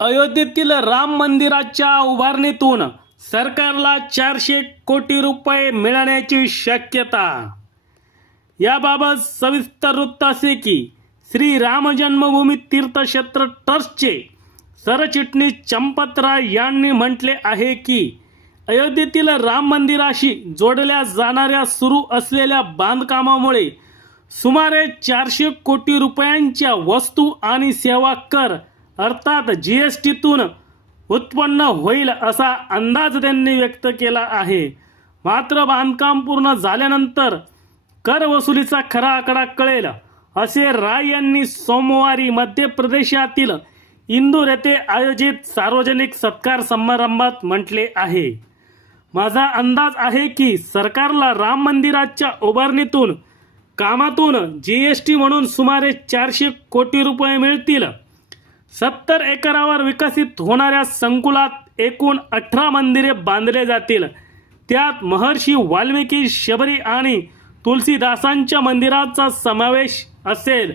अयोध्येतील राम मंदिराच्या उभारणीतून सरकारला चारशे कोटी रुपये मिळण्याची शक्यता. याबाबत सविस्तर वृत्त असे की श्री राम जन्मभूमी तीर्थक्षेत्र ट्रस्टचे सरचिटणीस चंपतराय यांनी म्हटले आहे की अयोध्येतील राम मंदिराशी जोडल्या जाणाऱ्या सुरू असलेल्या बांधकामामुळे सुमारे चारशे कोटी रुपयांच्या वस्तू आणि सेवा कर अर्थात जी एस टीतून उत्पन्न होईल असा अंदाज त्यांनी व्यक्त केला आहे. मात्र बांधकाम पूर्ण झाल्यानंतर कर वसुलीचा खरा आकडा कळेल असे राय यांनी सोमवारी मध्य प्रदेशातील इंदूर येथे आयोजित सार्वजनिक सत्कार समारंभात म्हटले आहे. माझा अंदाज आहे की सरकारला राम मंदिराच्या उभारणीतून कामातून जी एस टी म्हणून सुमारे चारशे कोटी रुपये मिळतील. सत्तर एकरावर विकसित होणाऱ्या संकुलात एकूण अठरा मंदिरे बांधले जातील. त्यात महर्षी वाल्मिकी शबरी आणि तुलसीदासांच्या मंदिराचा समावेश असेल.